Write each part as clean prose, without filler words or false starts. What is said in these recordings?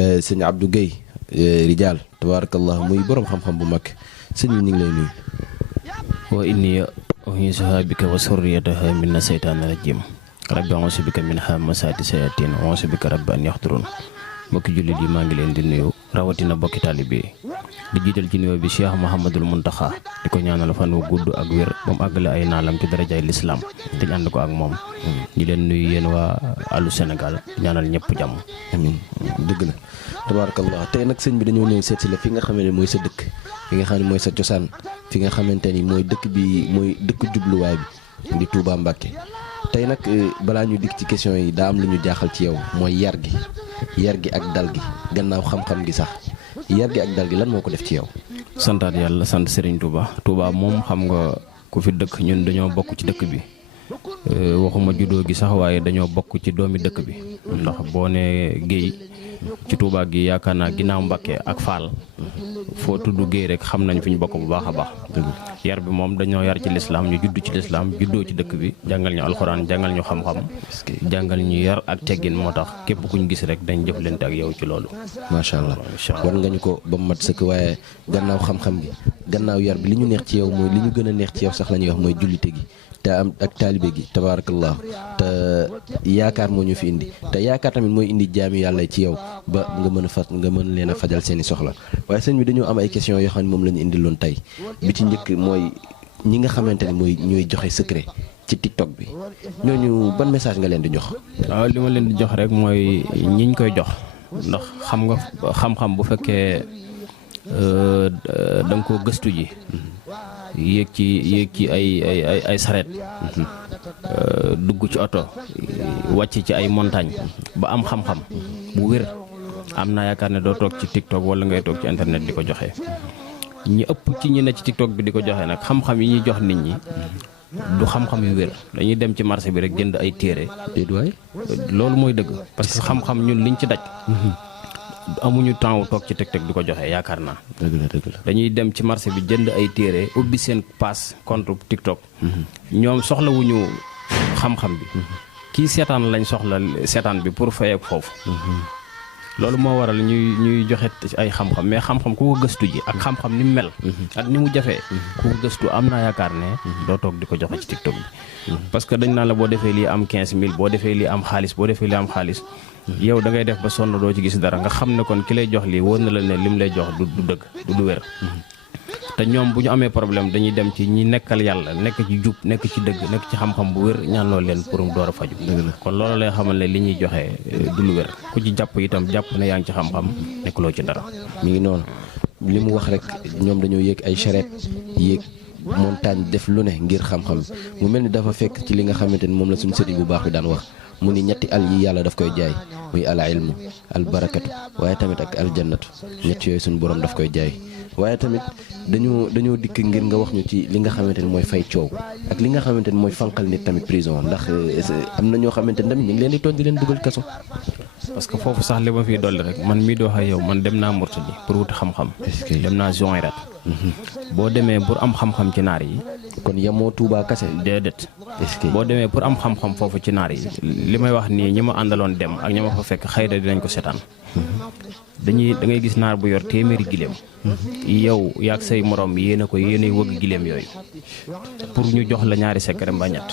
sëñ Abdou Guèye Rijaal tabarakallah muy borom xam-xam bu mag sëñ bi ñu ngi lay nuyu. wa inni uhiisuha bika wa surriyataha mina seytaani rajim rabbi a'uuzu bika min hamazaati sayaatiin wa a'uuzu bika rabbi an yaxduruun. mbokki jullit yi maa ngi leen di nuyu rawatina mbokki taalibe yi di jiital ci nuyoo bi Cheikh Mouhamadul Mountakha di ko ñaanal fan wu gudd ak wér ba mu àggale ay naalam ci darajaay lislaam te ñu ànd ko ak moom. di leen nuyu yéen waa Allô Sénégal ñaanal ñëpp jàmm. amiin dëgg la tabarakallah tey nag sëñ bi dañoo ñëw seet si la fi nga xam ne mooy sa dëkk fi nga xam ne mooy sa cosaan fi nga xamante ni mooy dëkk bi mooy dëkk jubluwaay bi di Touba Mbacké. tey nag balaa ñu dikk ci question yi daa am lu ñu jaaxal ci yow mooy yar gi ak dal gi gannaaw xam-xam gi sax yar gi ak dal gi lan moo ko def ci yow. santaat yàlla sant Serigne Touba. Touba moom xam nga ku fi dëkk ñun dañoo bokk ci dëkk bi waxuma juddoo gi sax waaye dañoo bokk ci doomi dëkk bi ndax boo nee Guèye ci Touba gi yaakaar naa ginnaaw Mbacké ak Fall foo tudd Guèye rek xam nañ fi ñu bokk bu baax a baax. yar bi moom dañoo yar ci lislaam ñu judd ci lislaam juddoo ci dëkk bi jàngal ñu alxuraan jàngal ñu xam-xam jàngal ñu yar ak teggin moo tax képp kuñ gis rek dañ jëflante ak yow ci loolu. macha allah war nga ñu ko ba mu mat sëkk waaye gannaaw xam-xam gi gannaaw yar bi li ñu neex ci yow mooy li ñu gën a neex ci yow sax la ñuy wax mooy jullite gi te am ak taalibe gi tabaarakallah te yaakaar moo ñu fi indi te yaakaar tamit mooy indi jaami yàlla ci yow ba nga mën leen a fajal seeni soxla waaye sëñ bi dañoo am ay questions yoo xam ne moom la ñu indiloon tey bi ci njëkk mooy ñi nga xamante ne mooy ñooy joxe secret ci TikTok bi ñooñu ban message nga leen di jox. waaw li ma leen di jox rek mooy ñiñ koy jox ndax xam nga xam-xam bu fekkee da nga koo gëstu ji. yéeg ci ay saret dugg ci oto wàcc ci ay montagne ba am xam-xam bu wér am naa yaakaar ne doo toog ci TikTok wala ngay toog ci internet di ko joxe. ñi ëpp ci ñi ne ci TikTok bi di ko joxe nag xam-xam yi ñuy jox nit ñi du xam-xam yu wér dañuy dem ci marché bi rek jënd ay téere. loolu mooy dëgg parce que xam-xam ñun liñ ci daj. amuñu temps wu toog ci TikTok di ko joxe yaakaar naa. dëgg la dañuy dem ci marché bi jënd ay téere ubbi seen pass compte TikTok. ñoom soxlawuñu xam-xam bi. kii seetaan lañ soxla seetaan bi pour fay ak foofu. loolu moo waral ñuy joxe ay xam-xam mais xam-xam ku ko gëstu ji ak xam-xam ni mu mel. ak ni mu jafee. ku ko gëstu am naa yaakaar ne. doo toog di ko joxe ci TikTok bi. parce que dañ naan la boo defee lii am 15000 boo defee lii am xaalis boo defee lii am xaalis. yow da ngay def ba sonn doo ci gis dara nga xam ne kon ki lay jox lii wóor na la ne lim lay jox du dëgg du wér. te ñoom bu ñu amee problème dañuy dem ci ñi nekkal yàlla nekk ci jub nekk ci dëgg nekk ci xam-xam bu wér ñaanloo leen pour mu door a faju kon loolu lay xamal ne li ñuy joxe du lu wér ku ci jàpp itam jàpp ne yaa ngi ci xam-xam nekkuloo ci dara. mi ngi noonu li mu wax rek ñoom dañoo yéeg ay charrette yéeg montagne def lu ne ngir xam-xam mu mel ni dafa fekk ci li nga xamante ni moom la suñu sëriñ bu baax bi daan wax mu ni ñetti al yi yàlla daf koy jaay muy al ilmu al barakatu waaye tamit ak al jannatu ñett yooyu suñu borom daf koy jaay. waaye tamit dañoo dikk ngir nga wax ñu ci li nga xamante ni mooy fay coow ak li nga xamante ni mooy fanqal nit tamit prison ndax am na ñoo xamante ni tamit ñu ngi leen di tooñ di leen dugal kaso. parce que foofu sax li ma fiy dolli rek man mii di wax ak yow man dem naa Mourtani pour wuti xam-xam. dem naa Zouairat. boo demee pour am xam-xam ci naar yi. kon yemoo Touba kase. déedéet. boo demee pour am xam-xam foofu ci naar yi li may wax nii ñi ma àndaloon dem ak ñi ma fa fekk xëy na dinañ ko seetaan. da ngay gis naar bu yor téeméeri gileem. yow yaag say morom yéen a wëgg gileem yooyu. pour ñu jox la ñaari secret mbaa ñett.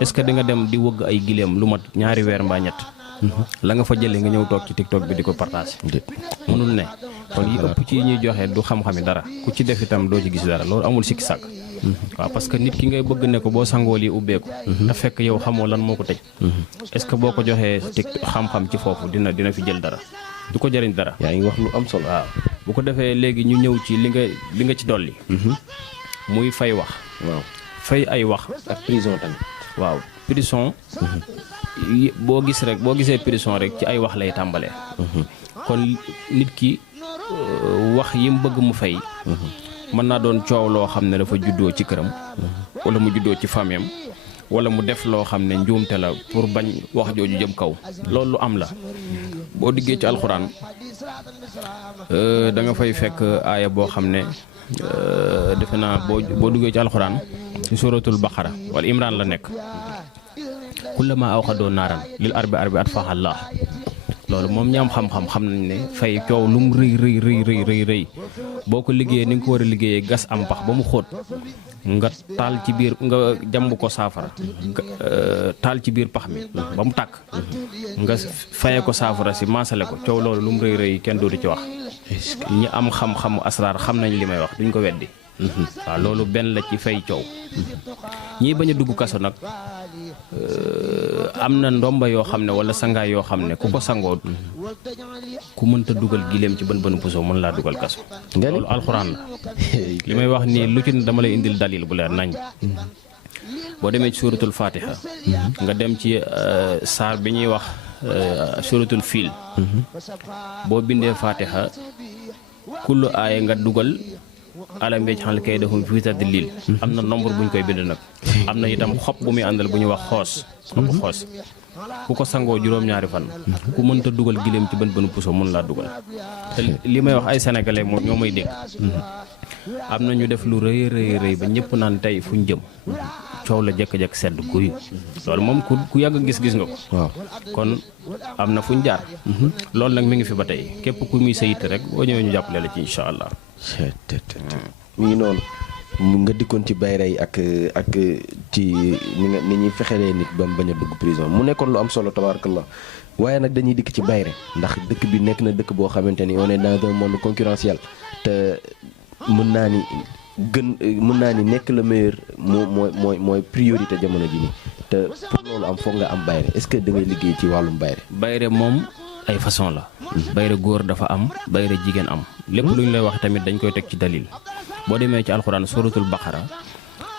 est-ce que da nga dem di wëgg ay gileem lu mat ñaari weer mbaa ñett. la nga fa jëlee nga ñëw toog ci TikTok bi di ko partage. mënul ne kon yi ëpp ci ñuy joxe du xam-xami dara ku ci def itam doo ci gis dara loolu amul sikki sàkk. waaw parce que nit ki ngay bëgg ne ko boo sangoo lii ubbeeku. te fekk yow xamoo lan moo ko tëj. est-ce que boo ko joxee xam-xam ci foofu dina fi jël dara. du ko jëriñ dara. yaa ngi wax lu am solo. waaw bu ko defee léegi ñu ñëw ci li nga ci dolli. muy fay wax. waaw fay ay wax. ak prison tamit. waaw prison. boo gisee prison rek ci ay wax lay tàmbalee. kon nit ki wax yi mu bëgg mu fay. mën naa doon coow loo xam ne dafa juddoo ci këram. wala mu juddoo ci famiyam wala mu def loo xam ne njuumte la pour bañ wax jooju jëm kaw. loolu lu am la. boo diggee ci alxuraan da nga fay fekk aaya boo xam ne defe naa boo duggee ci alxuraan ci suratul baqara wala imran la nekk kullama awqadoo naaran lil arbi atfaha Allah loolu moom ñi am xam-xam xam nañ ne fay coow lu mu rëy boo ko liggéeyee ni nga ko war a liggéeyee gas am pax ba mu xóot nga taal ci biir nga jàmb ko saafara taal ci biir pax mi ba mu tàkk nga faye ko saafara si maasale ko coow loolu lu mu rëy kenn dootu ci wax ñi am xam-xamu asraar xam nañ li may wax duñ ko weddi waaw loolu benn la ci fay coow ñii bañ a dugg kaso nag am na ndomba yoo xam ne wala sangaay yoo xam ne ku ko sangoo ku mënta dugal gileem ci bën puso mën laa dugal kaso loolu alxuraan la li may wax nii lu ci ne dama lay indil dalil bu leer nañ boo demee ci suuratul fatiha nga dem ci saar bi ñuy wax suuratul fiil boo bindee fatiha kullu aaya nga dugal alam yaj'al kaydahum fii tadlil am na nombre bu ñu koy bind nag am na itam xob bu muy àndal bu ñuy wax xoos xoos ku ko sangoo juróom-ñaari fan ku mënta dugal gileem ci bën puso mën laa dugal te li may wax ay sénégalais moom ñoo may dégg am na ñu def lu rëy ba ñëpp naan tey fu ñu jëm coow la jekk-jekk sedd guy loolu moom ku yàgg gis nga ko waaw kon am na fu ñu jaar loolu nag mi ngi fi ba tey képp ku muy sayit rek boo ñëwee ñu jàppale la ci incha allah mi ngi noonu nga dikkoon ci bayre yi ak ci ni ñuy fexelee nit ba mu bañ a dugg prison mu nekkoon lu am solo tabarakallah waaye nag dañuy dikk ci bayre ndax dëkk bi nekk na dëkk boo xamante ni on est dans un monde concurrentiel te mën naa ni nekk le meilleur mooy priorité jamono ji nii te pour loolu am foog nga am bayre est-ce que da ngay liggéey ci wàllum bayre moom ay façon la bayre góor dafa am bayre jigéen am lépp lu ñu lay wax tamit dañ koy teg ci dalil boo demee ci alxuraan suratul baqara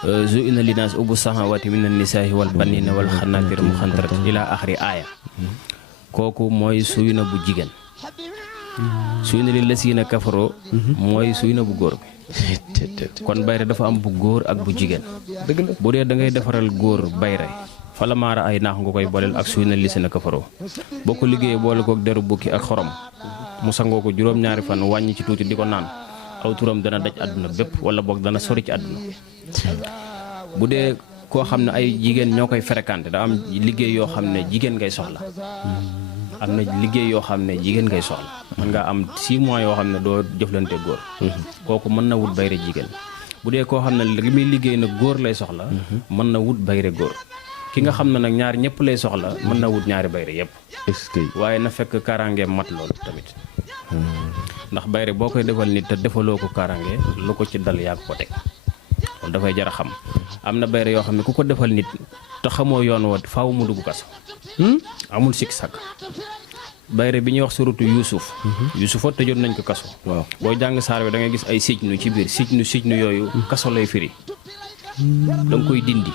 zu'ina linnaas hubbu shahawati mina nisaa'i wal baniina wal qanaatiiri muqantarati ila axiri aaya kooku mooy suyna bu jigéen suyna lillasiina kafaroo mooy suyna bu góor bi kon bayre dafa am bu góor ak bu jigéen bu dee da ngay defaral góor bayre fala maara ay naax nga koy booleel ak suyna lillasiina kafaroo boo ko liggéeyee boole kook deru bukki ak xorom mu sangoo ko juróom-ñaari fan wàññi ci tuuti di ko naan aw turam dana daj àdduna bépp wala boog dana sori ci àdduna bu dee koo xam ne ay jigéen ñoo koy fréquenté da am liggéey yoo xam ne jigéen ngay soxla am na liggéey yoo xam ne jigéen ngay soxla mën ngaa am 6 mois yoo xam ne doo jëflante góor kooku mën na wut bayre jigéen bu dee koo xam ne li muy liggéey nag góor lay soxla mën na wut bayre góor ki nga xam ne nag ñaar ñëpp lay soxla mën na wut ñaari bayre yëpp waaye na fekk kaaraangeem mat loolu tamit ndax bayre boo koy defal nit te defaloo ko kaaraange lu ko ci dal yaa ko teg kon dafay jar a xam am na bayre yoo xam ne ku ko defal nit te xamoo yoon wa faaw mu dugg kaso amul sikk sàkk bayre bi ñuy wax suratu yuusufa tëjoon nañ ko kaso waaw boo jàng saar bi da ngay gis ay sijnu ci biir sijnu yooyu kaso lay firi da nga koy dindi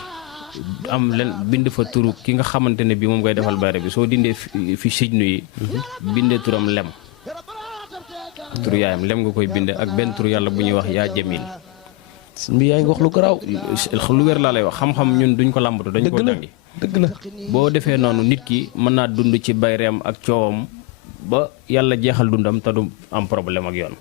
am len bind fa turu ki nga xamante ne bi moom ngay defal bayre bi soo dindee fi sijnu yi bindee turam lem turu yaayam lem nga koy binde ak benn turu yàlla bu ñuy wax yaa jamil mbi yaa ngi wax lu garaaw lu wér laa lay wax xam-xam ñun duñ ko làmbatu dañ ko jàngi dëgg la boo defee noonu nit ki mën naa dund ci bayreem ak coowam ba yàlla jeexal dundam te du am problème ak yoon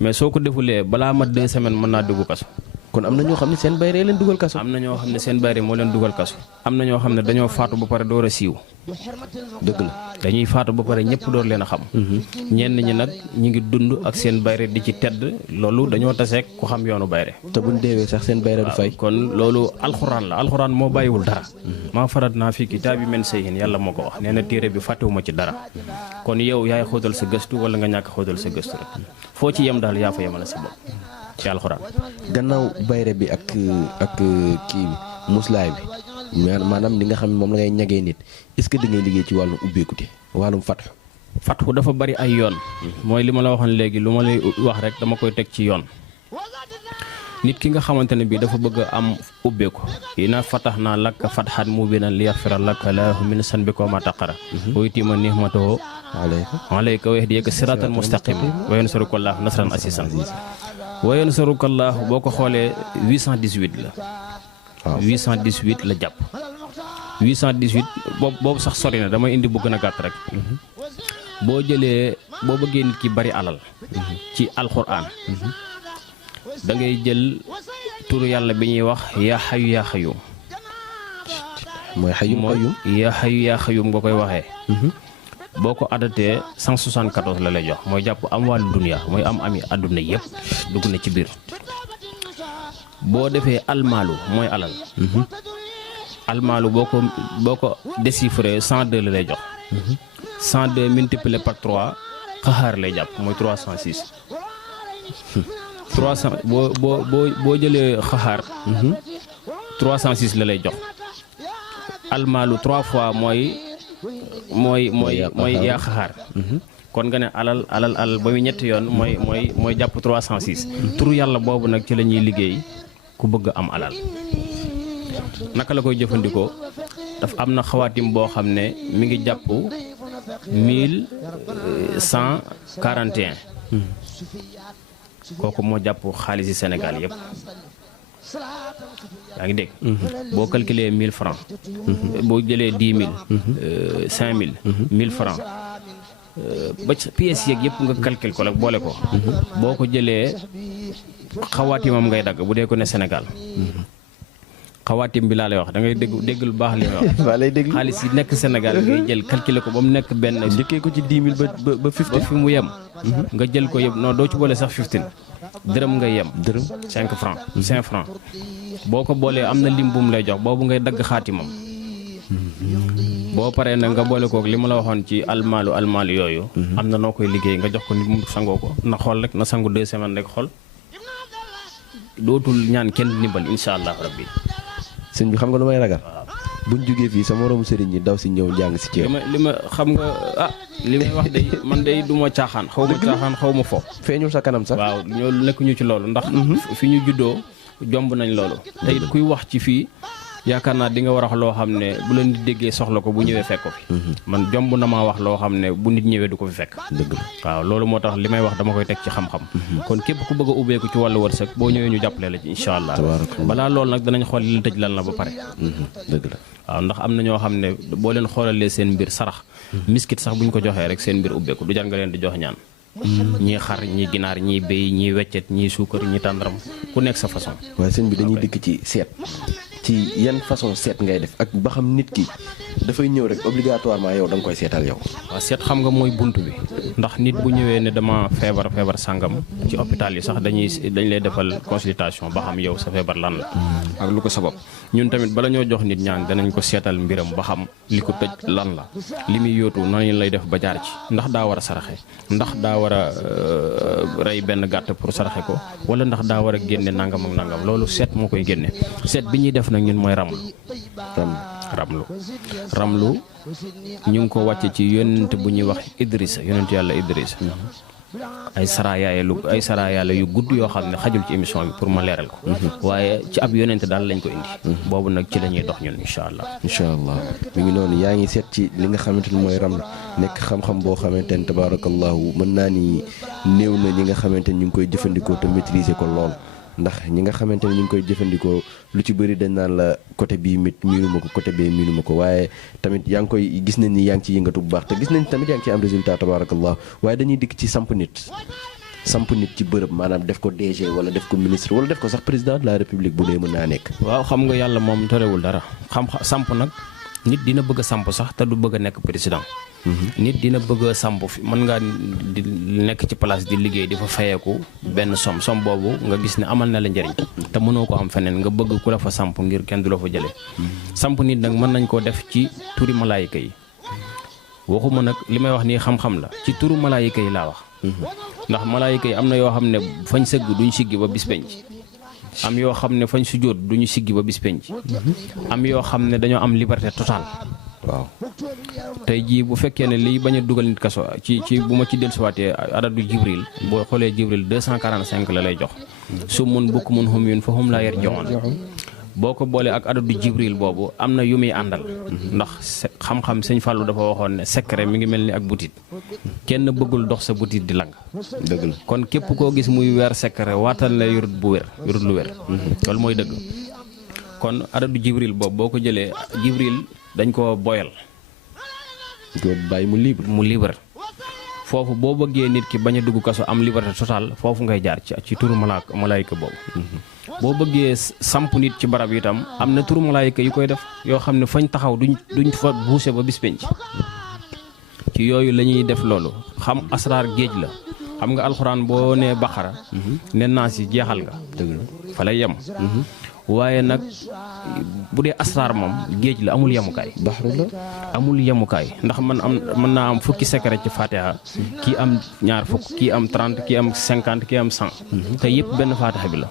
mais soo ko defulee balaa mat 2 semaines mën naa dugg kaso kon am na ñoo xam ne seen bayre leen dugal kaso am na ñoo xam ne seen bayre moo leen dugal kaso am na ñoo xam ne dañoo faatu ba pare door a siiw dëgg la dañuy faatu ba pare ñëpp door leen a xam ñenn ñi nag ñi ngi dund ak seen bayre di ci tedd loolu dañoo taseek ku xam yoonu bayre te buñ deewee sax seen bayre du fay kon loolu alxuraan la alxuraan moo bàyyiwul dara maa farat naa fi kitaabi min shay'in yàlla moo ko wax nee na téere bi fàttewuma ci dara kon yow yaay xóotal sa gëstu wala nga ñàkk xóotal sa gëstu rek foo ci yem daal yaa fa yemale sa bopp ci alxuraan gannaaw bayre bi ak kii bi muslaay bi maanaam li nga xam ne moom la ngay ñagee nit est-ce que da ngay liggéey ci wàllum ubbeekute wàllum fatxu dafa bari ay yoon mooy li ma la waxoon léegi lu ma lay wax rek dama koy teg ci yoon nit ki nga xamante ne bi dafa bëgg a am ubbeeku ina fatax naa lakka fatxan mubinan li yaxfira laka laahu min sanbika wa ma taqara wa yutimma nihmatahu alayka wa yahdiyaka siratan mustaqim wa yansuruka llaahu nasran asiisan wa yansuruka llaahu boo ko xoolee 818 la waaw 818 la jàpp 818 boobu sax sori na damay indi bu gën a gàtt rek boo bëggee nit ki bari alal ci alxuraan da ngay jël turu yàlla bi ñuy wax yaa xayu yaa xayum mooy xayum yaa xayu yaa xayum nga koy waxee boo ko adatee 174 la lay jox mooy jàpp am wàllu dunya mooy am ami àdduna yëpp dugg na ci biir. boo defee almaalu mooy alal. almaalu boo ko déchiffré 102 la lay jox. 102 multiplié par 3 xaxaar lay jàpp mooy 306. 300 boo jëlee xaxaar. 306 la lay jox. almaalu 3 fois mooy yaa xaxaar. kon nga ne alal ba muy ñetti yoon mooy jàpp 306. turu yàlla boobu nag ci la ñuy liggéey ku bëgg am alal. naka la koy jëfandikoo daf am na xawaatim boo xam ne mi ngi jàpp 1141. kooku moo jàpp xaalisi Sénégal yëpp. yaa ngi dégg. boo calculé 1000 francs. boo jëlee 10 000. 5000. 1000 francs. ba pièces yeeg yëpp nga calcul ko rek boole ko. boo ko jëlee xawaatimam ngay dagg bu dee ko ne Sénégal. xawaatim bi laa lay wax da ngay dégg lu baax li may wax. waa lay dégg xaalis yi nekk Sénégal ngay jël calculer ko ba mu nekk benn. njëkkee ko ci 10 000 ba 50 ba fi mu yem. nga jël ko yëpp non doo ci boole sax 15. dërëm ngay yem. dërëm 5 francs 5 francs boo ko boolee am na lim bu mu lay jox boobu ngay dagg xaatimam. boo paree nag nga boole kook li ma la waxoon ci almaalu yooyu. am na noo koy liggéey nga jox ko nit mu sangoo ko na xool rek na sangu 2 semaines rek xool dootul ñaan kenn ndimbal incha allah rabbi. sëñ bi xam nga lu may ragal. buñ jógee fii sa moromu sëriñ ñi daw si ñëw njàng si ceeb. li ma xam nga li may wax day man day du ma caaxaan xaw ma caaxaan xaw ma fo. feeñul sa kanam sax. waaw ñoo nekk ñu ci loolu ndax. fi ñu juddoo jomb nañ loolu. tey kuy wax ci fii yaakaar naa di nga war a wax loo xam ne bu la nit déggee soxla ko bu ñëwee fekk ko fi. man jomb na maa wax loo xam ne bu nit ñëwee du ko fi fekk. dëgg la waaw loolu moo tax li may wax dama koy teg ci xam-xam. kon képp ku bëgg a ubbeeku ci wàllu wërsëg boo ñëwee ñu jàppale la ci incha allah. balaa loolu nag danañ xool li la tëj lan la ba pare. dëgg la waaw ndax am na ñoo xam ne boo leen xoolalee seen mbir sarax. miskit sax bu ñu ko joxee rek seen mbir ubbeeku du jar nga leen di jox ñaan. ñii xar ñii ginaar ñii béy ñii weccet ñii suukar ñii tàndaram ku nekk sa façon. waaye sëñ bi dañuy dikk ci seet ci yan façon seet ngay def ak ba xam nit ki dafay ñëw rek obligatoirement yow da nga koy seetal yow. waaw seet xam nga mooy bunt bi ndax nit bu ñëwee ne dama feebar sàngam ci hôpital yi sax dañ lay defal consultation ba xam yow sa feebar lan la ak lu ko sabab. ñun tamit bala ñoo jox nit ñaan danañ ko seetal mbiram ba xam li ko tëj lan la li muy yóotu noonu lay def ba jaar ci ndax daa war a saraxe ndax daa war a rey benn gàtt pour saraxe ko wala ndax daa war a génne nangam ak nangam loolu seet moo koy génne. seet bi ñuy def nag ñun mooy ramlu ñu ngi ko wàcce ci yonent bu ñuy wax Idrissa yonent yàlla Idrissa ay saraayaale yu gudd yoo xam ne xajul ci émission bi pour ma leeral ko. waaye ci ab yonent daal lañ ko indi. boobu nag ci la ñuy dox ñun incha allah. incha allah mi ngi noonu yaa ngi seet ci li nga xamante ni mooy ramlu nekk xam-xam boo xamante ni tabaarakallahu mën naa ni néew na ñi nga xamante ni ñu ngi koy jëfandikoo te maîtriser ko lool. ndax ñi nga xamante ne ñu ngi koy jëfandikoo lu ci bëri dañ naan la côté bii miinuma ko côté bee miinuma ko waaye tamit yaa ngi koy gis nañ ni yaa ngi ci yëngatu bu baax te gis nañ tamit yaa ngi ci am résultat tabarakallah waaye dañuy dikk ci samp nit ci bërëb maanaam def ko DG wala def ko ministre wala def ko sax président de la république bu dee mën naa nekk. waaw xam nga yàlla moom terewul dara samp nag nit dina bëgg a samp sax te du bëgg a nekk président. nit dina bëgg a samp fi mën ngaa di nekk ci place di liggéey di fa fayeeku benn som boobu nga gis ne amal na la njëriñ te mënoo ko am feneen nga bëgg ku la fa samp ngir kenn du la fa jëlee. samp nit nag mën nañ koo def ci turi malaayika yi waxuma nag li may wax nii xam-xam la ci turu malaayika yi laa wax. ndax malaayika yi am na yoo xam ne fañ sëgg duñ siggi ba bis penc am yoo xam ne fañ sujjóot duñu siggi ba bis penc am yoo xam ne dañoo am liberté totale. waaw tey jii bu fekkee ne liy bañ a dugal nit kaso ci bu ma ci dellusiwaatee adadu jibril boo xoolee jibril 245 la lay jox su mun bukk mun xum yun fa xum laa yer joxoon boo ko boolee ak adadu jibril boobu am na yu muy àndal ndax xam-xam sëñ Fallou dafa waxoon ne secret mi ngi mel ni ak butit kenn bëggul dox sa butit di lang. dëgg la kon képp koo gis muy weer secret waatal ne yurut bu wér yurut lu wér loolu mooy dëgg. kon adadu jibril boobu boo ko jëlee jibril dañ ko boyal. ko bàyyi mu libre foofu boo bëggee nit ki bañ a dugg kaso am liberté totale foofu ngay jaar ci turu malaayika boobu. boo bëggee samp nit ci barab itam am na turu malaayika yu koy def yoo xam ne fañ taxaw duñ fa buuse ba bis penc ci yooyu la ñuy def loolu xam asraar géej la xam nga alxuraan boo nee baqara ne naa si jeexal nga fa lay yem waaye nag bu dee asraar moom géej la amul yemukaay baxru la amul yemukaay ndax mën naa am fukki secret ci fatiha kii am ñaar fukk kii am 30 kii am 50 kii am 100 te yëpp benn fatiha bi la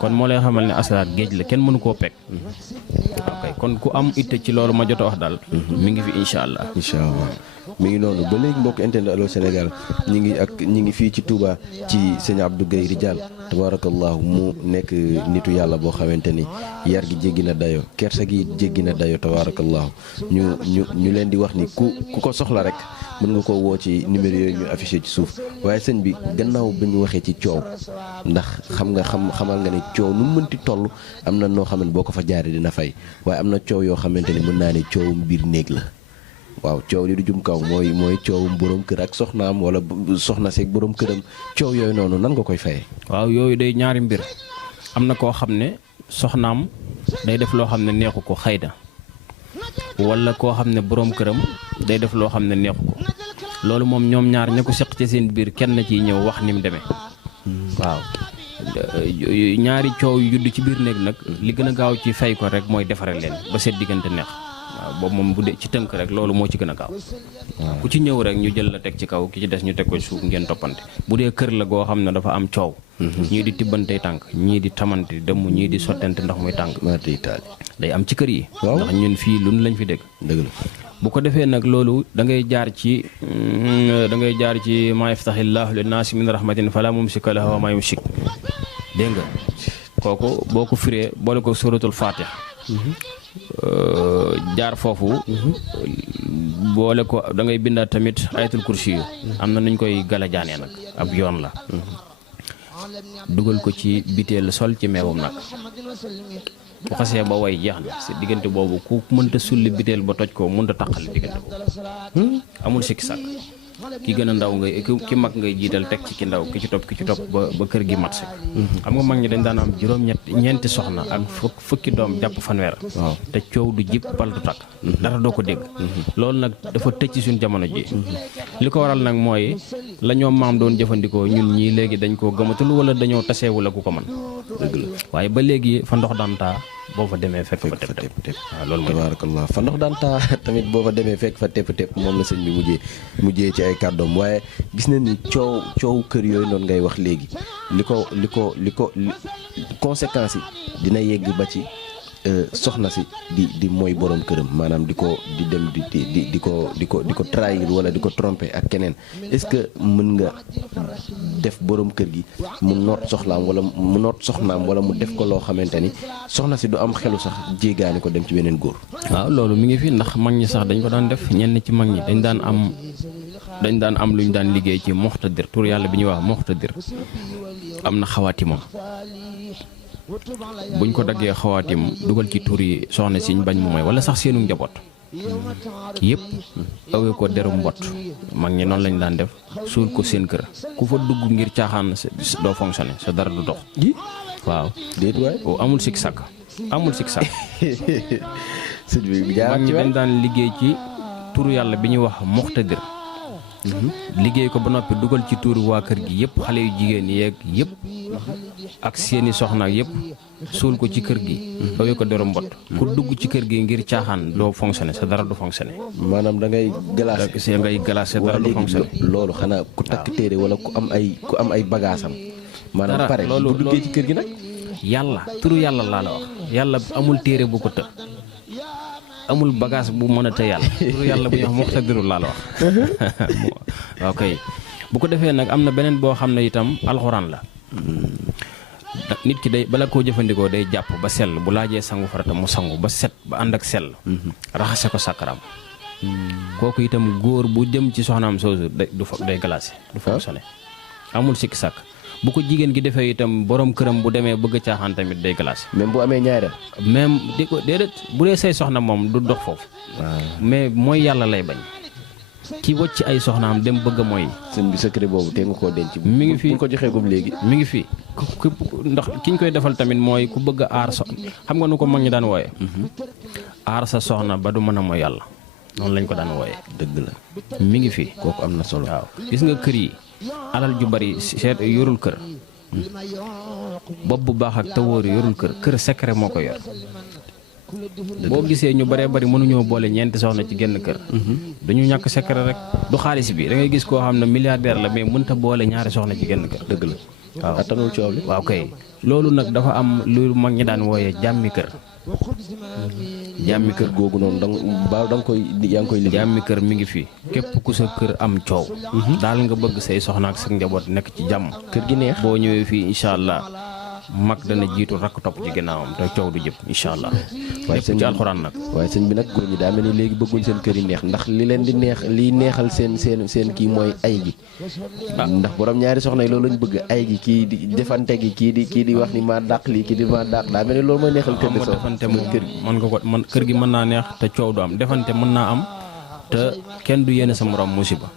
kon moo lay xamal ne asraar géej la kenn mënu koo pekk ok kon ku am itte ci loolu ma jot a wax daal mi ngi fi incha allah mi ngi noonu ba léegi mbokk internet Allô Sénégal ñi ngi fii ci Touba ci sëñ Abdou Guèye Rijal tabarakallahu mu nekk nitu yàlla boo xamante ni yar gi jéggi na dayo kersa gi jéggi na dayo tabarakallahu ñu leen di wax ni ku ko soxla rek mën nga ko woo ci numéro yooyu ñu affiché ci suuf waaye sëñ bi gannaaw bi ñu waxee ci coow ndax xamal nga ne coow nu mu mënti toll am na noo xam ne boo ko fa jaaree dina fay waaye am na coow yoo xamante ni mën naa ne coowum biir néeg la waaw coow li du jum kaw mooy coowum borom kër ak soxnaam wala soxna seeg borom këram coow yooyu noonu nan nga koy fayee. waaw yooyu day ñaari mbir am na koo xam ne soxnaam day def loo xam ne neexu ko xëy na wala koo xam ne borom këram day def loo xam ne neexu ko loolu moom ñoom ñaar ña ko seq ci seen biir kenn na ciy ñëw wax ni mu demee waaw ñaari coow yu judd ci biir néeg nag li gën a gaaw ci fay ko rek mooy defaral leen ba seen diggante neex. waaw boobu moom bu dee ci tënk rek loolu moo ci gën a gaaw ku ci ñëw rek ñu jël la teg ci kaw ki ci des ñu teg ko suuf ngeen toppante bu dee kër la goo xam ne dafa am coow ñii di tibbante tànk ñii di tamante dëmm ñii di sottante ndox muy tànk day am ci kër yi ndax ñun fii lu lañ fi dégg bu ko defee nag loolu da ngay jaar ci maa yaftaxillaahu linnaasi min rahmatin fala mumsika lahu wa maa yumsik dégg nga kooku boo ko firee boole ko suratul fatiha jaar foofu boole ko da ngay bindaat tamit ayatul kursi yu am na nuñ koy gala jaanee nag ab yoon la dugal ko ci biteel sol ci meewum nag bu xasee ba way jeex na si diggante boobu ku mënta sulli biteel ba toj ko mënta taqal diggante boobu amul sikki sàkk ki gën a ndaw ngay ki mag ngay jiital teg ci ki ndaw ki ci topp ba kër gi mat si xam nga mag ñi dañ daan am ñeenti soxna ak fukki doom jàpp fanweer te coow du jib bal du takk dara doo ko dégg loolu nag dafa tëj ci suñ jamono ji li ko waral nag mooy la ñoom maam doon jëfandikoo ñun ñii léegi dañ koo gëmatul wala dañoo taseewul ak ku ko man dëgg la waaye ba léegi fa ndox daan taa boo fa demee fekk fa tepp waaw loolu mooy tabarakallah fa ndox daan taa tamit boo fa demee fekk fa tepp moom la sëñ bi mujjee ci ay kàddoom waaye gis nañ ni coow kër yooyu noonu ngay wax léegi li ko conséquences yi dina yegg ba ci soxna si di mooy borom këram maanaam di dem di ko trahir wala di ko tromper ak keneen est-ce que mën nga def borom kër gi mu noot soxnaam wala mu def ko loo xamante ni soxna si du am xelu sax jéegaani ko dem ci beneen góor. waaw loolu mi ngi fi ndax mag ñi sax dañ ko daan def ñenn ci mag ñi dañ daan am lu ñu daan liggéey ci muxtadir tur yàlla bi ñuy wax muxtadir am na xawaatimam buñ ko daggee xawaatim dugal ci tur yi soxna siñ bañ mu may wala sax seenu njaboot yëpp awee ko deru mbott mag ñi noonu lañ daan def suul ko seen kër ku fa dugg ngir caaxaan doo fonctionné sa dara du dox waaw déet waay amul sikk sàkk mag ñi dañ daan liggéey ci turu yàlla bi ñuy wax muxtadir liggéey ko ba noppi dugal ci tuuri waa kër gi yëpp xale yu jigéen yeeg yëpp ak seeni soxna ak yëpp suul ko ci kër gi awee ko deru mbott ku dugg ci kër gi ngir caaxaan doo fonctionné sa dara du fonctionné maanaam da ngay glacé dara du fonctionné loolu xanaa ku takk téere wala ku am ay bagaasam maanaam pare bu duggee ci kër gi nag yàlla turu yàlla laa la wax yàlla amul téere bu ko të amul bagage bu mën a te yàlla turu yàlla bu ñuy wax muxtadiru laa la wax waaw kay bu ko defee nag am na beneen boo xam ne itam alxuraan la nit ki day bala koo jëfandikoo day jàpp ba sell bu laajee sangu farata mu sangu ba set ba ànd ak sell raxase ko sàkkaraam kooku itam góor bu jëm ci soxnaam soosu day glacé du fonctionné amul sikki sàkk bu ko jigéen gi defee itam borom këram bu demee bëgg a caaxaan tamit day glacé même bu amee ñaareel même déedéet bu dee say soxna moom du dox foofu mais mooy yàlla lay bañ ki wocc ay soxnaam dem bëgg a mooy seen bi secret boobu te nga koo denc mi ngi fi bu ko joxee gum léegi mi ngi fi ndax ki ñu koy defal tamit mooy ku bëgg a aar xam nga nu ko mag ñi daan wooye aar sa soxna ba du mën a mooy yàlla noonu lañ ko daan wooyee. dëgg la mi ngi fi. kooku am na solo. waaw gis nga kër yi alal ju bari seet yorul kër. bopp bu baax ak te wóor yorul kër secret moo ko yor. boo gisee ñu baree bari mënuñoo boole ñeenti soxna ci genn kër. dañu ñàkk secret rek du xaalis bi da ngay gis koo xam ne milliardaire la mais mënta boole ñaari soxna ci genn kër. dëgg la waaw attanul coow li. waaw kay loolu nag dafa am lu mag ñi daan wooyee jàmmi kër. jàmmi kër googu noonu yaa ngi koy liggéey. jàmmi kër mi ngi fi képp ku sa kër am coow. daal nga bëgg say soxna ak sa njaboot nekk ci jàmm. kër gi neex boo ñëwee fii incha allah mag dana jiitu rakk topp ci ginnaawam te coow du jëpp incha allah. waaye lépp ci alxuraan nag. waaye sëñ bi nag góor ñi daa mel ni léegi bëgguñ seen kër yi neex ndax li leen di neex liy neexal seen kii mooy ay gi. ndax borom ñaari soxna yi loolu lañ bëgg ay gi kii di defante gi kii di wax ni maa dàq lii kii di maa dàq daa mel ni loolu mooy neexal kër gi. defante moom mën nga ko kër gi mën naa neex te coow du am defante mën naa am te kenn du yéene sa morom musiba.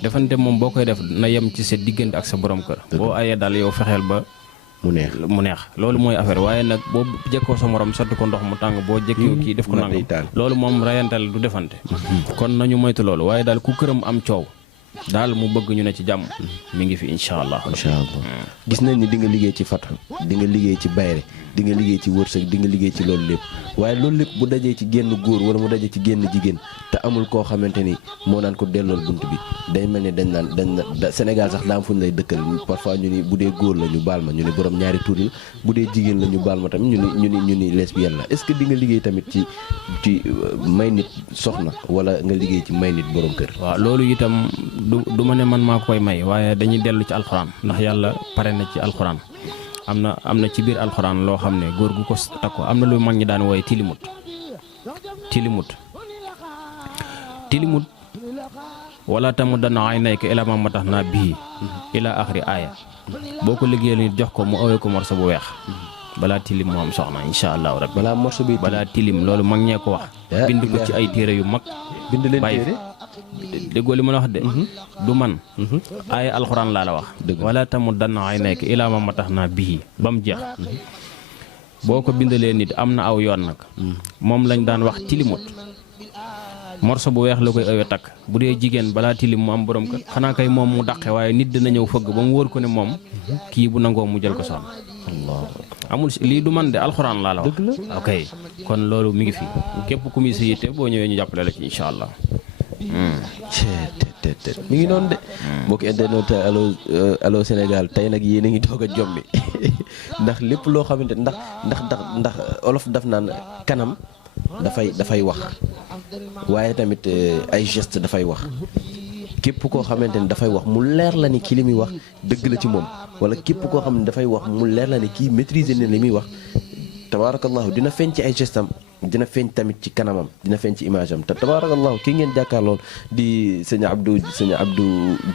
defante moom boo koy def na yem ci sa diggante ak sa borom kër. boo ayee daal yow fexeel ba. mu neex loolu mooy affaire waaye nag boo jekkoo sa morom sotti ko ndox mu tàng boo jekkoo kii def ko nangam loolu moom rayanteel du defante. kon nañu moytu loolu waaye daal ku këram am coow daal mu bëgg ñu ne ci jàmm mi ngi fi incha allah. gis nañ ni di nga liggéey ci fatu di nga liggéey ci bayre di nga liggéey ci wërsëg di nga liggéey ci loolu lépp waaye loolu lépp bu dajee ci génn góor wala mu dajee ci génn jigéen te amul koo xamante ni moo naan ko dellool bunt bi day mel ni dañ Sénégal sax daam fu ñu lay dëkkal parfois ñu ni bu dee góor la ñu baal ma ñu ni borom ñaari tur yi bu dee jigéen la ñu baal ma tamit ñu ni lesbienne la est-ce que di nga liggéey tamit ci may nit soxna wala nga liggéey ci may nit borom kër. waaw loolu itam du ma ne man maa koy may waaye dañuy dellu ci alxuraan ndax yàlla pare na ci alxuraan am na ci biir alxuraan loo xam ne góor gu ko takko am na lu mag ñi daan wooye tilimut wala tamu dana ay nay ko ila ma tax naa bii ila axri aaya boo ko liggéeyal nit jox ko mu awee ko morso bu weex balaa tilim moo am soxna insha allahu rabbi balaa tilim loolu mag ñee ko wax bind ko ci ay téere yu mag bind leen téere déggoo li ma la wax de du man ay alxuraan laa la wax wala tamu dana ay nay ko ila ma tax naa bii ba mu jeex boo ko bindalee nit am na aw yoon nag moom lañ daan wax tilimut morso bu weex la koy ëwee takk bu dee jigéen balaa tilim mu am borom kër xanaa kay moom mu daqe waaye nit dina ñëw fëgg ba mu wóor ko ne moom kii bu nangoo mu jël ko soxna amul lii du man de alxuraan laa la wax ok kon loolu mi ngi fi képp ku muy sa yitte boo ñëwee ñu jàppale la ci incha allah. mi ngi noonu de mbokki internet Allô Sénégal tey nag yéen a ngi doog a jommi ndax lépp loo xamante ndax olof daf naan kanam dafay wax waaye tamit ay geste dafay wax képp koo xamante ni dafay wax mu leer la ni ki li muy wax dëgg la ci moom wala képp koo xam ne dafay wax mu leer la ni kii maîtriser na li muy wax tabaarakallahu dina feeñ ci ay gestam dina feeñ tamit ci kanamam dina feeñ ci image am te tabaarakallahu kii ngeen jàkkaarlool di sëñ Abdou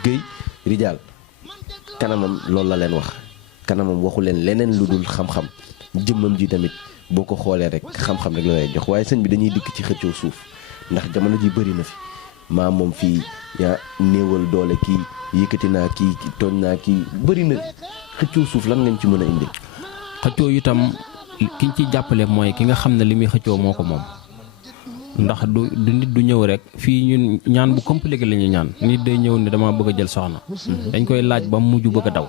Guèye Rijal kanamam loolu la leen wax kanamam waxu leen leneen lu dul xam-xam jëmmam ji tamit boo ko xoolee rek xam-xam rek la lay jox waaye sëñ bi dañuy dikk ci xëccoo suuf ndax jamono ji bëri na fi maa moom fii yaa néewal doole kii yëkkati naa kii tooñ naa kii bëri na xëccoo suuf lan ngañ ci mën a indi. xëccoo itam kiñ ci jàppale mooy ki nga xam ne li muy xëccoo moo ko moom ndax du nit du ñëw rek fii ñun ñaan bu compliqué la ñuy ñaan nit day ñëw ne dama bëgg a jël soxna dañ koy laaj ba mujj bëgg a daw.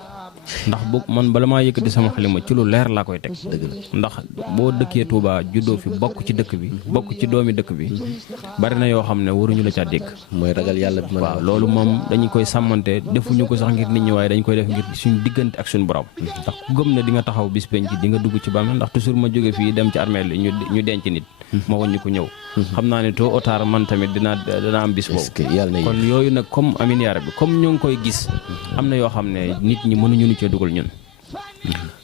ndax bu man bala maa yëkkati sama xalima ci lu leer laa koy teg ndax boo dëkkee Touba juddoo fi bokk ci dëkk bi bokk ci doomi dëkk bi bari na yoo xam ne waruñu la caa dégg mooy ragal yàlla bi waaw loolu moom dañu koy sàmmante defuñu ko sax ngir nit ñi waaye dañ koy def ngir suñu diggante ak suñu borom ndax ku gëm ne di nga taxaw bis penc di nga dugg ci bàmmeel ndax toujours ma jóge fii dem ci armée li ñu denc nit ma waññu ko ñëw xam naa ne tôt ou tard man tamit dina am bis boobu kon yooyu nag comme amin yaa rabbi comme ñoo ngi koy gis am na yoo xam ne nit ñi mënuñu ñu cee dugal ñun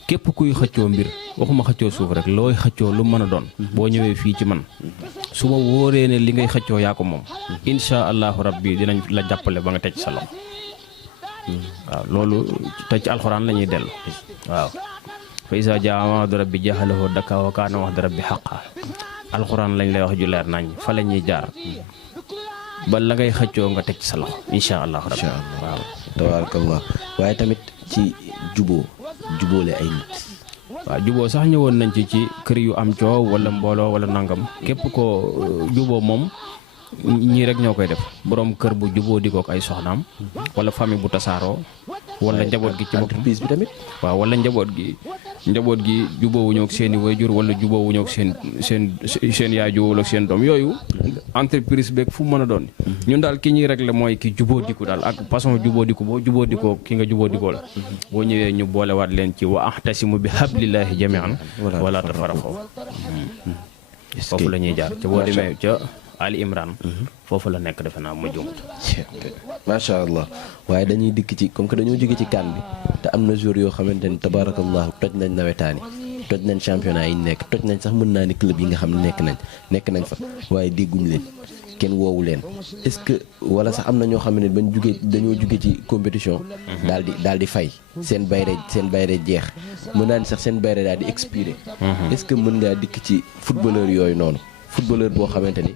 képp kuy xëccoo mbir waxuma xëccoo suuf rek looy xëccoo lu mën a doon boo ñëwee fii ci man su ma wóoree ne li ngay xëccoo yaa ko moom insha allahu rabbi dinañ la jàppale ba nga teg sa loxo waaw loolu te ci alxuraan la ñuy dellu waaw fa isa jaa wa'du rabbi jaxalahu dakka wa kaana wa'du rabbi xaqa alxuraan lañ lay wax ju leer nañ fa la ñuy jaar ba la ngay xëccoo nga teg ci sa loxo insha allahu rabbi waaw tabarakallah waaye tamit ci jubóole ay nit waaw juboo sax ñëwoon nañ ci kër yu am coow wala mbooloo wala nangam képp ko juboo moom ñii rek ñoo koy def borom kër bu juboo di kook ay soxnaam wala famille bu tasaaroo wala njaboot gi ci boppam entreprise bi tamit. waaw wala njaboot gi jubóowuñu ak seen i wayjur wala jubóowuñu ak seen yaay jubóowul ak seen doom yooyu entreprise beeg fu mu mën a doon ñun daal ki ñuy régler mooy ki jubóodiku daal ak façon jubóodiku boo jubóodikoo ki nga jubóodikoo la boo ñëwee ñu boolewaat leen ci wa ahtasimu bi hablillahi jami'an wala tafarraqu foofu la ñuy jaar ca boo demee ca Ali Imran foofu la nekk defe naa ma jumut macha allah waaye dañuy dikk ci comme que dañoo jóge ci CAN bi te am na jour yoo xamante ni tabarakallahu toj nañ nawetaani toj nañ championnat yi nekk toj nañ sax mën naa ni club yi nga xam ne nekk nañ fa waaye dégguñ leen kenn woowu leen est-ce que wala sax am na ñoo xam ne dañoo jóge ci compétition daal di fay seen bayre jeex mën naa ni sax seen bayre daal di expiré est-ce que mën ngaa dikk ci footballeur yooyu noonu footballeur boo xamante ni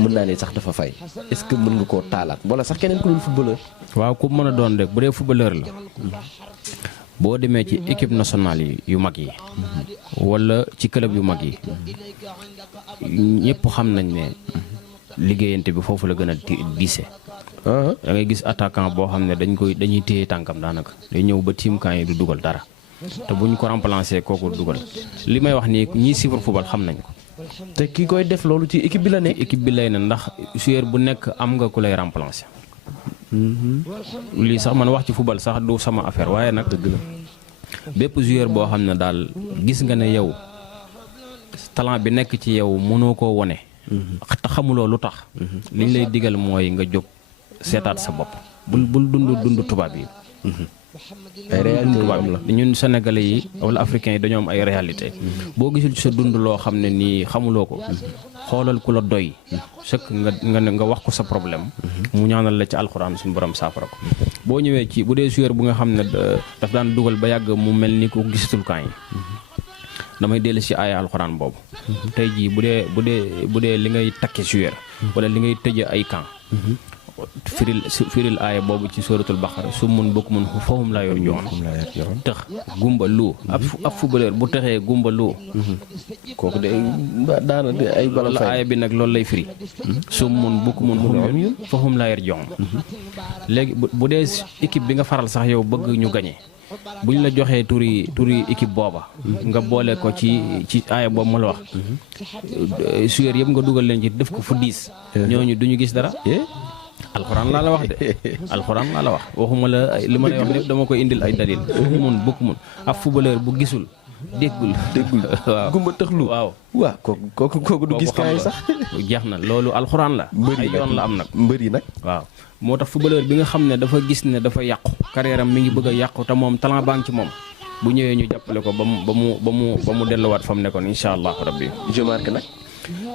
mën naa ne sax dafa fay est-ce que mën nga koo taalaat wala sax keneen ku dul footballeur. waaw ku mën a doon rek bu dee footballeur la boo demee ci équipe nationale yu mag yi wala ci club yu mag yi ñëpp xam nañ ne liggéeyante bi foofu la gën a diise. da ngay gis attaquant boo xam ne dañuy téye tànkam daanaka day ñëw ba team camp yi du dugal dara te buñ ko remplacer kooku dugal li may wax nii ñii suivre football xam nañ ko. te ki koy def loolu ci équipe bi la nekk. équipe bi lay na ndax joueur bu nekk am nga ku lay remplacer. lii sax man wax ci football sax du sama affaire waaye nag dëgg la bépp joueur boo xam ne daal gis nga ne yow talent bi nekk ci yow mënoo koo wone te xamuloo lu tax. liñ lay digal mooy nga jóg seetaat sa bopp. bul dund tubaab yi. ay réalité tubaab la ñun sénégalais yi wala africains yi dañoo am ay réalité boo gisul ci sa dund loo xam ne nii xamuloo ko xoolal ku la doy sëkk nga wax ko sa problème mu ñaanal la ci alxuraan suñu borom saafara ko boo ñëwee ci bu dee joueur bu nga xam ne daf daan dugal ba yàgg mu mel ni ko gisatul camp yi damay dellu si aaya alxuraan boobu tey jii bu dee li ngay takke joueur wala li ngay tëje ay camp firil aaya boobu ci suratul baqara su mun bokk mun fahum laa yor joon tëx gumba lu ab footballeur bu tëxee gumba lu kooku de daana ay bala fay aaya bi nag loolu lay firi su mun bokk mun fahum laa yor joon léegi bu dee équipe bi nga faral sax yow bëgg ñu gañe bu ñu la joxee turi équipe booba nga boole ko ci aaya boobu ma la wax joueur yëpp nga dugal leen ci def ko fu 10 ñooñu duñu gis dara alxuraan laa la wax de alxuraan laa la wax waxuma la li ma lay wax lépp dama koy indil ay dalil bukk mun ab footballeur bu gisul déggul waaw gumba tëxlu waaw kooku du gis kaay sax jeex na loolu alxuraan la ay yoon la am nag mbër yi nag waaw moo tax footballeur bi nga xam ne dafa gis ne dafa yàqu carrière am mi ngi bëgg a yàqu te moom talent baa ngi ci moom bu ñëwee ñu jàppale ko ba mu delluwaat fa mu nekkoon incha allah rabbi je marque nag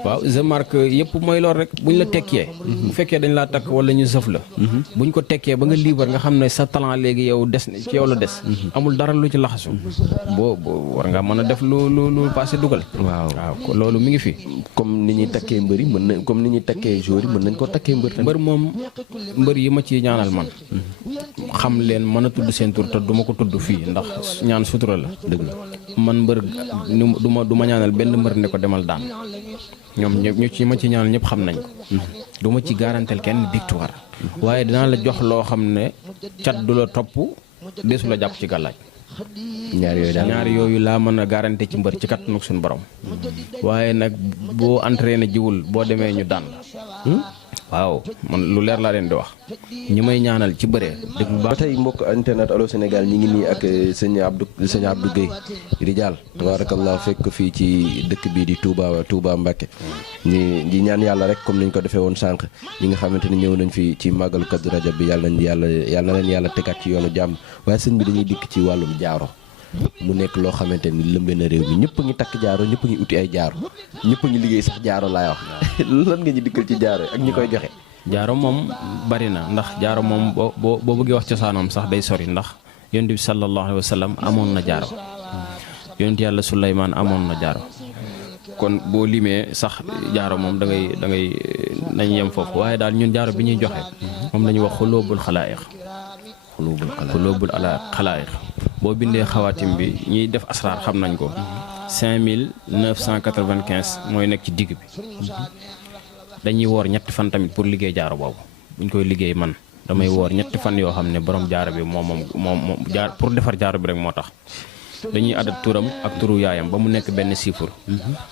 waaw je marque yëpp mooy loolu rek buñ la tekkee bu fekkee dañ laa takk wala ñu sëf la buñ ko tekkee ba nga liibar nga xam ne sa talent léegi yow des ci yow la des amul dara lu ci laxasu boo war nga mën a def lu passé dugal waaw loolu mi ngi fi comme ni ñuy takkee mbër yi mën na comme ni ñuy takkee joueur yi mën nañ ko takkee mbër moom mbër yi ma ci ñaanal man xam leen mën a tudd seen tur te du ma ko tudd fii ndax ñaan sutura la dëgg la man mbër du ma ñaanal benn mbër ne ko demal daan ñoom ñëpp ñu ci ma ci ñaanal ñëpp xam nañ ko du ma ci garantel kenn victoire waaye dinaa la jox loo xam ne cat du la topp deesu la jàpp ci gàllaaj ñaar yooyu laa mën a garanté ci mbër ci kattanu suñu borom waaye nag boo entraîné jiwul boo demee ñu daan la waaw man lu leer laa leen di wax ñi may ñaanal ci bëree dëgg bu baax. ba tey mbokk internet Allô Sénégal ñi ngi nii ak sëñ Abdou Guèye Rijal tabarakallah fekk fii ci dëkk bii di Touba Mbacké ñi ñaan yàlla rek comme niñ ko defee woon sànq ñi nga xamante ni ñëw nañ fi ci màggalu Kazu Rajab bi yàlla na leen yàlla tegaat ci yoonu jàmm waaye sëñ bi dañuy dikk ci wàllum jaaro mu nekk loo xamante ni lëmbe na réew mi ñëpp a ngi takk jaaro ñëpp a ngi uti ay jaaro ñëpp a ngi liggéey sax jaaro laay wax lan nga ñu dikkal ci jaaro ak ñi koy joxe. jaaro moom bari na ndax jaaro moom boo bëggee wax cosaanam sax day sori ndax yonent bi sallallahu alayhi wa sallam amoon na jaaro yonent yàlla Suleymaan amoon na jaaro kon boo limee sax jaaro moom da ngay nañ yem foofu waaye daal ñun jaaro bi ñuy joxe moom la ñuy wax xulóobul xalaayiq xulóobul xalaayiq boo bindee xawaatim bi ñiy def asraar xam nañ ko 5995 mooy nekk ci digg bi dañuy woor ñetti fan tamit pour liggéey jaaro boobu buñ koy liggéey man damay woor ñetti fan yoo xam ne borom jaaro bi moom jaar pour defar jaaro bi rek moo tax dañuy adat turam ak turu yaayam ba mu nekk benn chiffre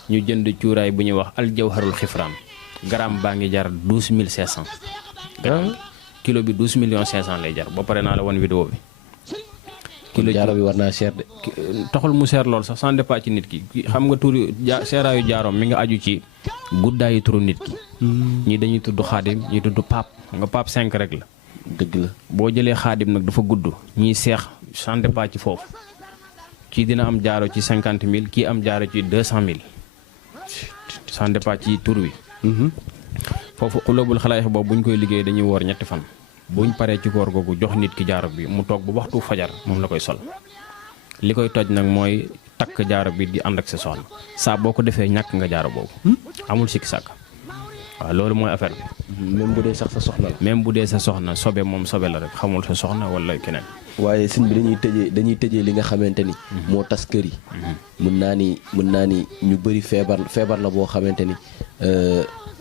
ñu jënd cuuraay bu ñuy wax aljawharul xifraan gramme baa ngi jar 12500 kilo bi 12,500,000 lay jar ba pare naa la wan vidéo bi kilo jaaro bi war naa cher de taxul mu seer lool sax sans départ ci nit ki xam nga turu seeraayu jaaroom mi nga aju ci guddaayu turu nit ki ñii dañuy tudd xaadim ñii tudd paap nga paap 5 rek la dëgg la boo jëlee xaadim nag dafa gudd ñii seex sans départ ci foofu kii dina am jaaro ci 50,000 kii am jaaro ci 200,000 sans départ ci tur wi foofu xulóobul xalaay boobu bu ñu koy liggéey dañuy woor ñetti fan buñ paree ci koor googu jox nit ki jaaro bi mu toog bu waxtu fajar moom la koy sol li koy toj nag mooy takk jaaro bi di ànd ak sa soxna saa boo ko defee ñàkk nga jaaro boobu amul sikki sàkk waaw loolu mooy affaire bi même bu dee sax sa soxna la même bu dee sa soxna sobe moom sobe la rek xamul sa soxna wala keneen waaye sëñ bi dañuy tëjee li nga xamante ni moo tas kër yi mën naa ni ñu bëri feebar la boo xamante ni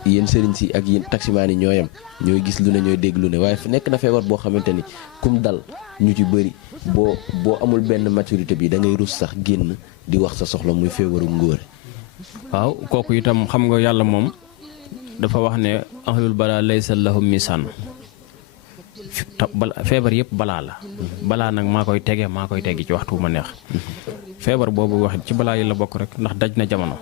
yéen sëriñ si ak yéen taximaan yi ñooyam ñooy gis lu ne ñooy dégg lu ne waaye nekk na feebar boo xamante ni kum dal ñu ci bëri boo amul benn maturité bi da ngay rus sax génn di wax sa soxla muy feebaru ngóor waaw kooku itam xam nga yàlla moom dafa wax ne ahlul balaa laysa lahum misaan feebar yëpp balaa nag maa koy tege ci waxtu bu ma neex feebar boobu wax ci balaa yi la bokk rek ndax daj na jamono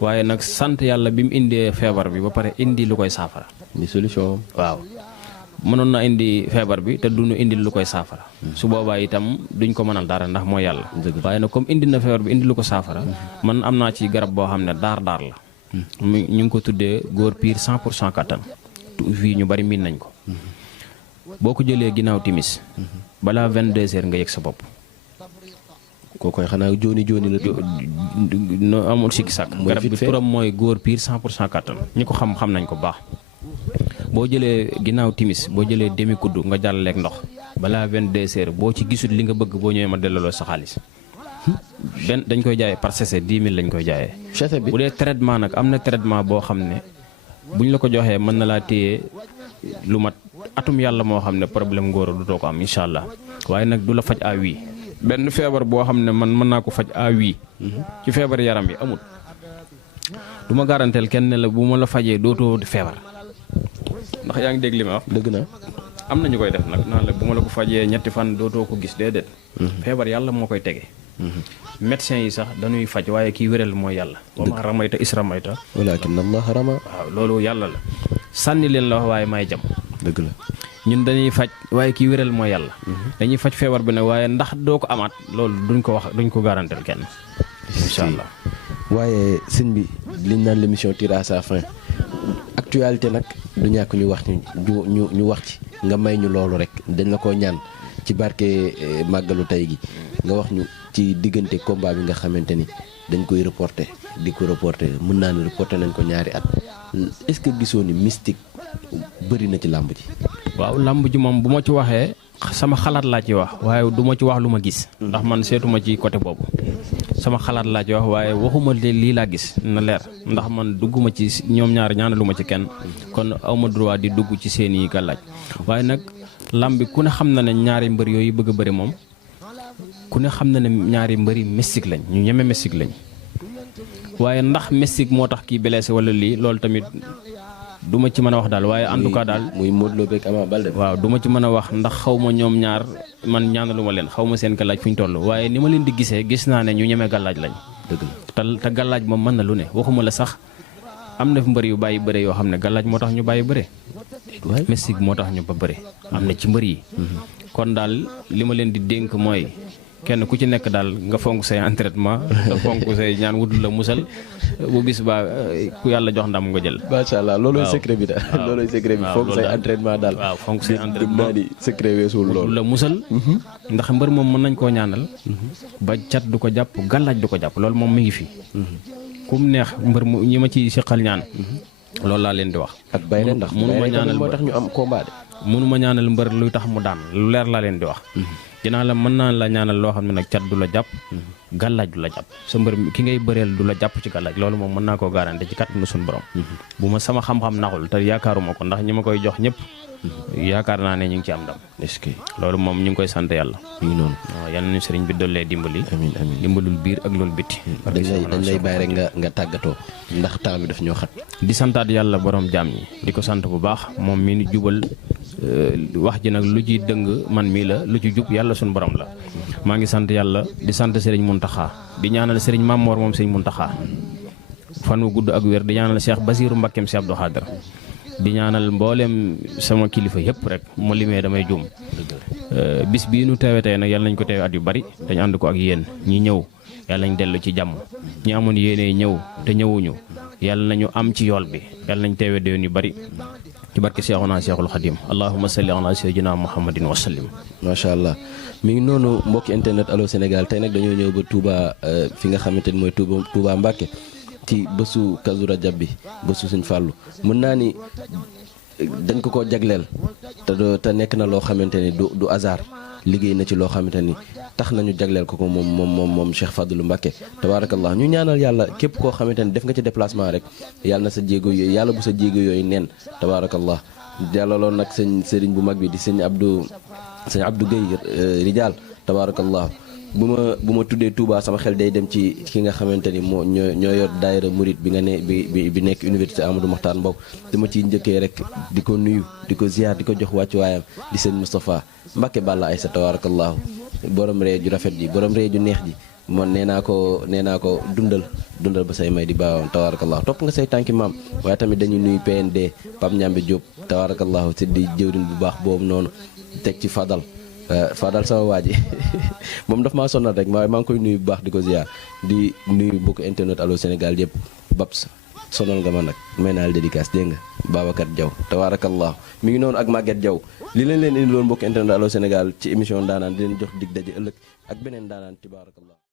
waaye nag sant yàlla bi mu indee feebar bi ba pare indi lu koy saafara ni solution waaw mënoon na indi feebar bi te duñu indi lu koy saafara su boobaa itam duñ ko mënal dara ndax mooy yàlla waaye nag comme indi na feebar bi indi lu ko saafara man am naa ci garab boo xam ne daar la ñu ngi ko tuddee góor piir 100% kattan fii ñu bari miin nañ ko boo ko jëlee ginnaaw timis balaa 22h nga yëg sa bopp kookoy xanaa jooni la no amul sikki sàkk garab bi turam mooy góor piir 100% kattan ñi ko xam nañ ko baax boo jëlee ginnaaw timis boo jëlee demi kuddu nga jàllaleeg ndox balaa 22h boo ci gisul li nga bëgg boo ñëwee ma delloo sa xaalis benn dañ koy jaayee par sachet 10 000 lañ koy jaayee bu dee traitement nag am na traitement boo xam ne buñ la ko joxee mën na laa téye lu mat atum yàlla moo xam ne problème ngóor du too ko am incha allah waaye nag du la faj à vie benn feebar boo xam ne man mën naa ko faj à vie ci feebar yaram yi amul du ma garanteel kenn ne la bu ma la fajee dootoo feebar ndax yaa ngi dégg li ma wax dëgg na am na ñu koy def nag naan la bu ma la ko fajee ñetti fan dootoo ko gis déedéet feebar yàlla moo koy tege médecin yi sax dañuy faj waaye kii wéral mooy yàlla wa ma ramayta is ramayta walakin allah rama waaw loolu yàlla la sànni leen la wax waaye may jam dëgg la ñun dañuy faj waaye kii wéral mooy yàlla dañuy faj feebar bi nag waaye ndax doo ko amaat loolu duñ ko garantel kenn incha allah waaye sëñ bi liñ naan l'émission tire à sa fin actualité nag du ñàkk ñu wax ci nga may ñu loolu rek dañ la ko ñaan ci barke màggalu tey gi nga wax ñu ci diggante combat bi nga xamante ni dañ koy reporter mën naa ne reporter nañ ko ñaari at est-ce que gisoo ni mystique bëri na ci làmb ji waaw làmb ji moom bu ma ci waxee sama xalaat laa ci wax waaye du ma ci wax lu ma gis ndax man seetuma ci côté boobu sama xalaat laa ci wax waaye waxuma lii laa gis na leer ndax man dugguma ci ñoom ñaar ñaanalu ma ci kenn kon awma droit di dugg ci seeni gàllaaj waaye nag làmb bi ku ne xam na ne ñaari mbër yooyu bëgg a bëri moom ku ne xam na ne ñaari mbëri mystique lañ ñu ñeme mystique lañ waaye ndax mystique moo tax kii blessé wala lii loolu tamit du ma ci mën a wax daal waaye en tout cas daal muy Modou Lo beeg Ama Baldé waaw du ma ci mën a wax ndax xaw ma ñoom ñaar man ñaanalu ma leen xaw ma seen gàllaaj fu ñu toll waaye ni ma leen di gisee gis naa ne ñu ñeme gàllaaj lañ dëgg la te gàllaaj moom mën na lu ne waxuma la sax am na mbër yu bàyyi bëre yoo xam ne gàllaaj moo tax ñu bàyyi bëre mystique moo tax ñu ba bëre am na ci mbër yi kon daal li ma leen di dénk mooy kenn ku ci nekk daal nga fonk say entraînement nga fonk say ñaan wutul la musal bu bis ba ku yàlla jox ndam nga jël. macha allah loolooy secret bi daal loolooy secret bi fonk say entraînement daal. waaw fonk say entraînement di secret weesuwul loolu la musal. ndax mbër moom mën nañ koo ñaanal. ba cat du ko jàpp gàllaaj du ko jàpp loolu moom mi ngi fi. kum neex mbër mu ñi ma ci seqal ñaan. loolu laa leen di wax. ak bay leen ndax mënuma ñaanal moo tax ñu am combat de. mënuma ñaanal mbër luy tax mu daan lu leer laa leen di wax. dinaa la mën naa la ñaanal loo xam ne nag cat du la jàpp gàllaaj du la jàpp sa mbër ki ngay bëreel du la jàpp ci gàllaaj loolu moom mën naa koo garanti ci kàttanu suñu borom bu ma sama xam-xam naxul te yaakaaruma ko ndax ñi ma koy jox ñëpp yaakaar naa ne ñu ngi ci am ndam est-ce que loolu moom ñu ngi koy sant yàlla mi ngi noonu waaw yal nañu sëriñ bi dollee dimbali amiin amiin dimbalul biir ak loolu bitti dañ lay bàyyi rek nga tàggatoo ndax temps bi daf ñoo xat di santaat yàlla borom jaam ñi di ko sant bu baax moom mi ni jubal wax ji nag lu ci dëng man mii la lu ci jub yàlla suñu borom la maa ngi sant yàlla di sant sëriñ Muntaxa di ñaanal sëriñ Mamor moom sëriñ Muntaxa fan wu gudd ak wér di ñaanal Cheikh Basiiru Mbakkeem Cheikh Abdou Khadr di ñaanal mbooleem sama kilifa yëpp rek mu limee damay juum bis bii nu teewe tey nag yàlla nañ ko teewe at yu bari dañ ànd ko ak yéen ñi ñëw yàlla nañ dellu ci jàmm ñi amoon yéene ñëw te ñëwuñu yàlla nañu am ci yool bi yàlla nañ teewe déwén yu bari ci barke Seexuna Seexul Xadim allahumma salli ala sayyidina muhammadin wa sallim. macha allah mi ngi noonu mbokki internet Allô Sénégal tey nag dañoo ñëw ba Touba fi nga xamante ni mooy Touba Mbacké ci bésu Kazu Rajab bi bésu Sëñ Fàllu mën naa ni dañ ko jagleel te nekk na loo xamante ni du hasard liggéey na ci loo xamante ni tax nañu jagleel ko moom Cheikh Fadilou Mbacké tabaarakallah ñu ñaanal yàlla képp koo xamante ni def nga ci déplacement rek yàlla na sa jéego yooyu yàlla bu sa jéego yooyu neen tabaarakallah yàlla loolu nag sëriñ bu mag bi di sëñ Abdou Guèye Rijaal tabaarakallah bu ma tuddee Touba sama xel day dem ci ki nga xamante ni moo ñoo yor daayira murit bi nga ne bi nekk université Amadou Mahtar Mbow dama ciy njëkkee rek di ko nuyu di ko ziar di ko jox wàccu waayam di sëñ Moustapha Mbacké Balla Aïssa tabarakallahu borom ree ju rafet ji borom ree ju neex ji moom nee naa ko dundal ba say may di baawoon tabarakallahu topp nga say tànki maam waaye tamit dañuy nuyu PND Pape Ñambe Diop tabarakallahu si di jëwriñ bu baax boobu noonu teg ci Fadal sama waa ji moom daf maa sonal rek maa ngi koy nuyu bu baax di ko ziar di nuyu bokk internet Allô Sénégal yëpp Babs sonal nga ma nag may naa la dédicace dégg nga Babacar Diaw tabaarakallah mi ngi noonu ak Maguette Diaw li leen indi loolu mbokk internet Allô Sénégal ci émission ndaanaan di leen jox dig daje ëllëg ak beneen ndaanaan tabaarakallah